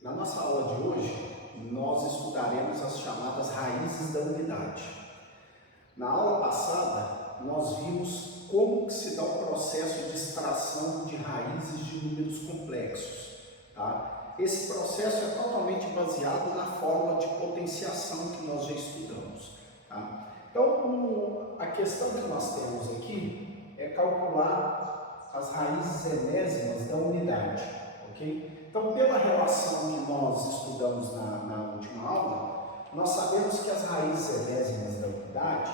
Na nossa aula de hoje, nós estudaremos as chamadas raízes da unidade. Na aula passada, nós vimos como que se dá o processo de extração de raízes de números complexos. Tá? Esse processo é totalmente baseado na fórmula de potenciação que nós já estudamos. Tá? Então, a questão que nós temos aqui é calcular as raízes enésimas da unidade. Ok? Então, pela relação que nós estudamos na última aula, nós sabemos que as raízes enésimas da unidade,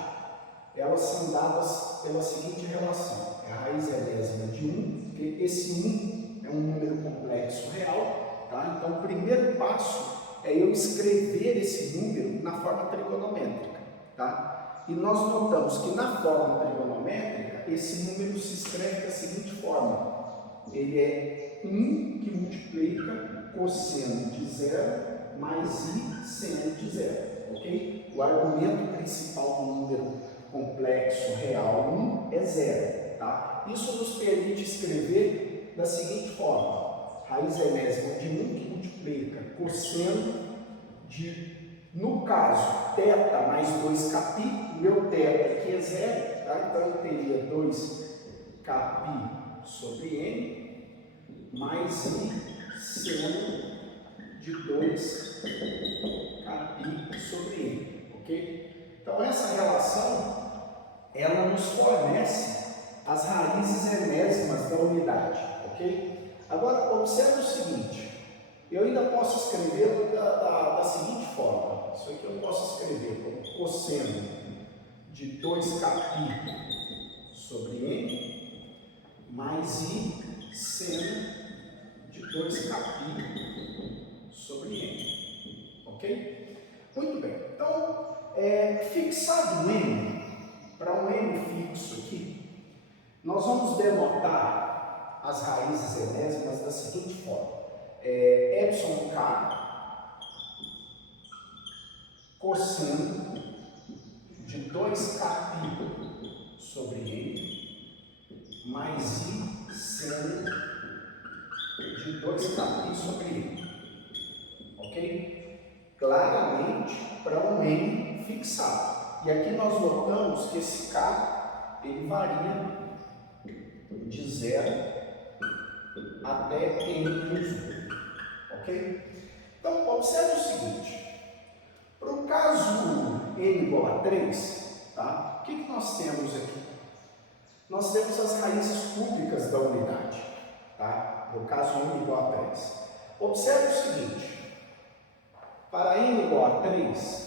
elas são dadas pela seguinte relação. É a raiz enésima de 1, porque esse 1 é um número complexo real. Tá? Então, o primeiro passo é eu escrever esse número na forma trigonométrica. Tá? E nós notamos que na forma trigonométrica, esse número se escreve da seguinte forma. Ele é 1 que multiplica cosseno de 0 mais i seno de 0, ok? O argumento principal do número complexo real 1 é 0, tá? Isso nos permite escrever da seguinte forma. Raiz enésima de 1 que multiplica cosseno de, no caso, θ mais 2κπ, meu θ aqui é 0, tá? Então eu teria 2κπ sobre n mais i seno de 2κπ sobre n, ok? Então essa relação, ela nos fornece as raízes enésimas da unidade, ok? Agora observe o seguinte, eu ainda posso escrever da seguinte forma, isso aqui eu posso escrever como cosseno de 2κπ sobre n mais i seno de 2κπ sobre n, ok? Muito bem, então, fixado n, para um n fixo aqui, nós vamos denotar as raízes enésimas da seguinte forma, epsilon k cosseno de 2κπ sobre n mais i seno de 2κπ sobre n, ok? Claramente para um n fixado. E aqui nós notamos que esse k ele varia de 0 até n menos 1, ok? Então observe o seguinte, para o caso n igual a 3, tá? O que nós temos aqui? Nós temos as raízes cúbicas da unidade, tá? No caso n igual a 3. Observe o seguinte, para n igual a 3,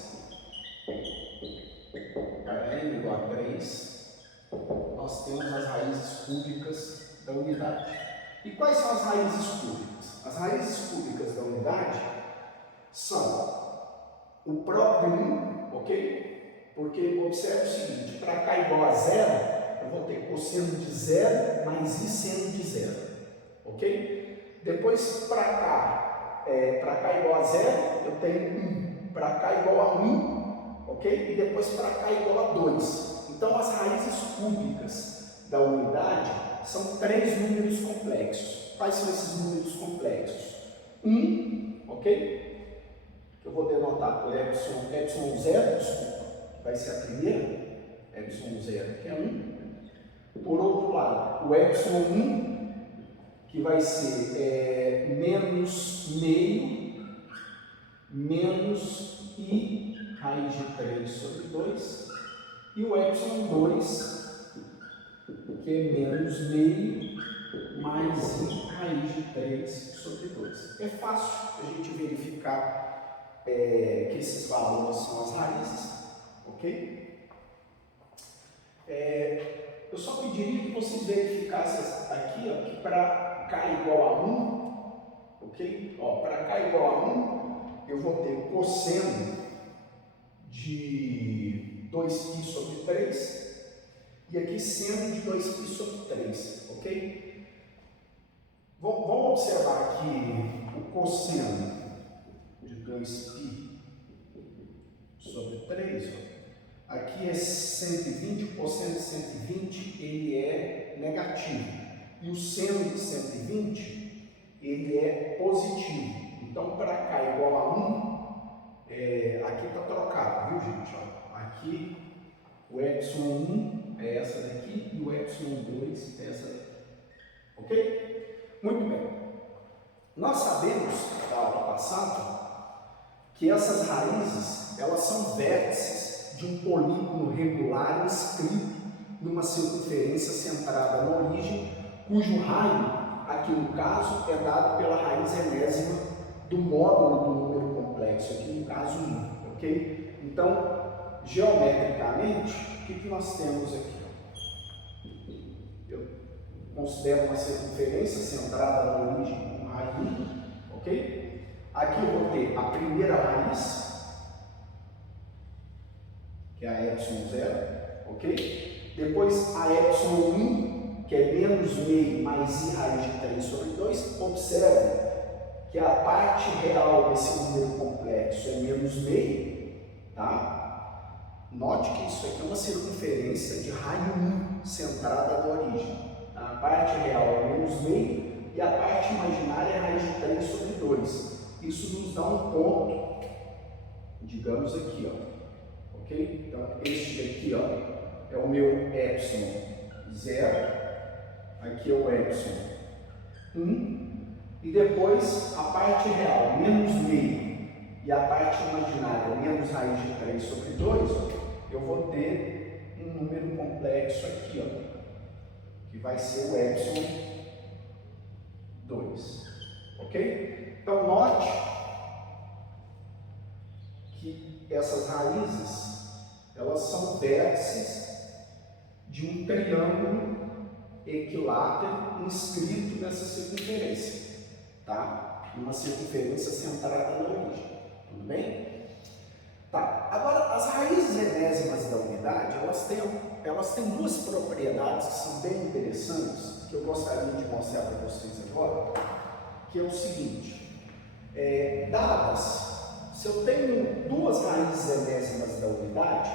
nós temos as raízes cúbicas da unidade. E quais são as raízes cúbicas? As raízes cúbicas da unidade são o próprio 1, ok? Porque observe o seguinte, para k igual a 0, eu vou ter cosseno de 0 mais i seno de 0, ok? Depois, para k igual a 0, eu tenho 1. Para k igual a 1, ok? E depois para k igual a 2. Então, as raízes cúbicas da unidade são 3 números complexos. Quais são esses números complexos? 1, ok? Que eu vou denotar por epsilon 0, desculpa, que vai ser a primeira, epsilon 0, que é 1. Por outro lado, o epsilon 1, que vai ser menos meio, menos i raiz de 3 sobre 2, e o epsilon 2, que é menos meio, mais i raiz de 3 sobre 2. É fácil a gente verificar que esses valores são as raízes, ok? Eu só pediria que vocês verificassem aqui, ó, que para k igual a 1, ok? Para k igual a 1, eu vou ter cosseno de 2π sobre 3 e aqui seno de 2π sobre 3, ok? Vamos observar aqui o cosseno de 2π sobre 3, ó. Aqui é 120, o cosseno de 120 ele é negativo e o seno de 120 ele é positivo. Então, para cá igual a 1, aqui está trocado, viu, gente? Ó, aqui o epsilon 1 é essa daqui e o epsilon 2 é essa daqui. Ok? Muito bem. Nós sabemos, da aula passada, que essas raízes, elas são vértices de um polígono regular inscrito numa circunferência centrada na origem, cujo raio, aqui no caso, é dado pela raiz enésima do módulo do número complexo, aqui no caso 1, ok? Então, geometricamente, o que nós temos aqui? Eu considero uma circunferência centrada na origem com raio 1, ok? Aqui eu vou ter a primeira raiz, que é a epsilon 0, ok? Depois a epsilon 1, que é menos meio mais i raiz de 3 sobre 2. Observe que a parte real desse número complexo é menos meio, tá? Note que isso aqui é uma circunferência de raio 1 centrada na origem. A parte real é menos meio e a parte imaginária é raiz de 3 sobre 2. Isso nos dá um ponto, digamos aqui, ó, ok? Então, este aqui, ó, é o meu epsilon 0, aqui é o epsilon 1, e depois a parte real, menos meio, e a parte imaginária, menos raiz de 3 sobre 2, eu vou ter um número complexo aqui, ó, que vai ser o epsilon 2, ok? Então, note que essas raízes, elas são vértices de um triângulo equilátero inscrito nessa circunferência, tá? Uma circunferência centrada na origem, tudo bem? Tá, agora as raízes enésimas da unidade, elas têm duas propriedades que são bem interessantes, que eu gostaria de mostrar para vocês agora, que é o seguinte, se eu tenho duas raízes enésimas da unidade,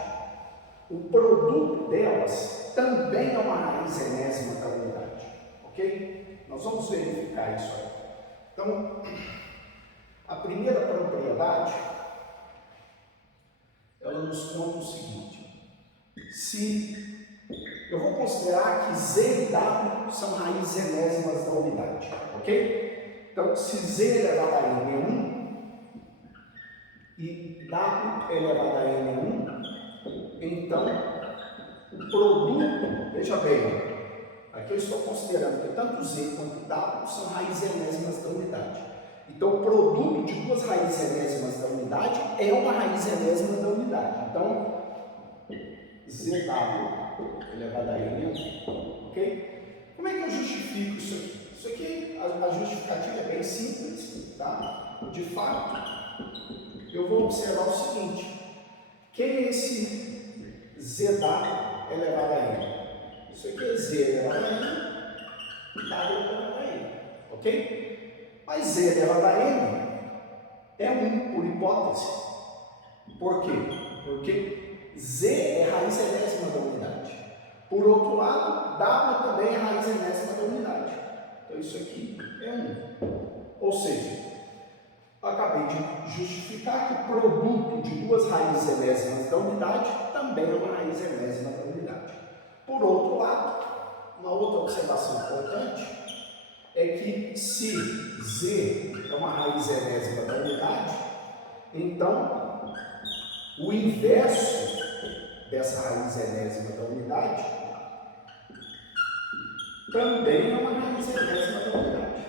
o produto delas também é uma raiz enésima da unidade, ok? Nós vamos verificar isso aí. Então, a primeira propriedade, ela nos conta o seguinte: se eu vou considerar que Z e W são raízes enésimas da unidade, ok? Então, se Z elevado a N é 1 e W elevado a N é 1, então o produto, veja bem, aqui eu estou considerando que tanto Z quanto W são raízes enésimas da unidade. Então, o produto de duas raízes enésimas da unidade é uma raiz enésima da unidade. Então, ZW elevado a N, ok? Como é que eu justifico isso aqui? Isso aqui, a justificativa é bem simples, tá? De fato, eu vou observar o seguinte: quem é esse ZW elevado a N? Isso aqui é Z elevado a N e W elevado a N, ok? Mas Z elevado a N é 1 por hipótese. Por quê? Porque Z é raiz enésima da unidade. Por outro lado, W também é raiz enésima da unidade. Então isso aqui é 1. Ou seja, eu acabei de justificar que o produto de duas raízes enésimas da unidade também é uma raiz enésima da unidade. Por outro lado, uma outra observação importante é que se Z é uma raiz enésima da unidade, então o inverso dessa raiz enésima da unidade também é uma raiz enésima da unidade.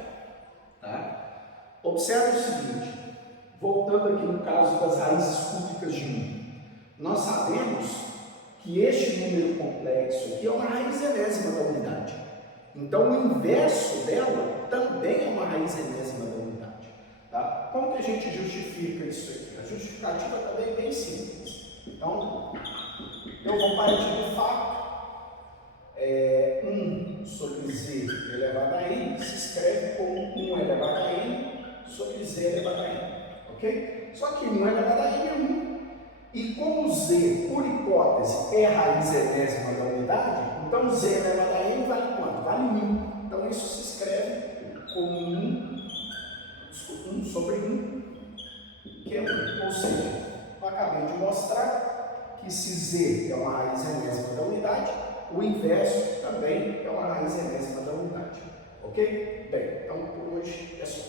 Tá? Observe o seguinte, voltando aqui no caso das raízes cúbicas de 1, nós sabemos que este número complexo aqui é uma raiz enésima da unidade. Então, o inverso dela também é uma raiz enésima da unidade. Tá? Como que a gente justifica isso aqui? A justificativa também é bem simples. Então, eu vou partir do fato, 1 sobre Z elevado a N se escreve como 1 elevado a N sobre Z elevado a N. Ok? Só que 1 elevado a N é 1. E como Z, por hipótese, é raiz enésima da unidade, então Z elevado a N vale quanto? Vale 1. Então isso se escreve como 1 sobre 1, que é 1. Ou seja, eu acabei de mostrar que se Z é uma raiz enésima da unidade, o inverso também é uma raiz enésima da unidade. Ok? Bem, então por hoje é só.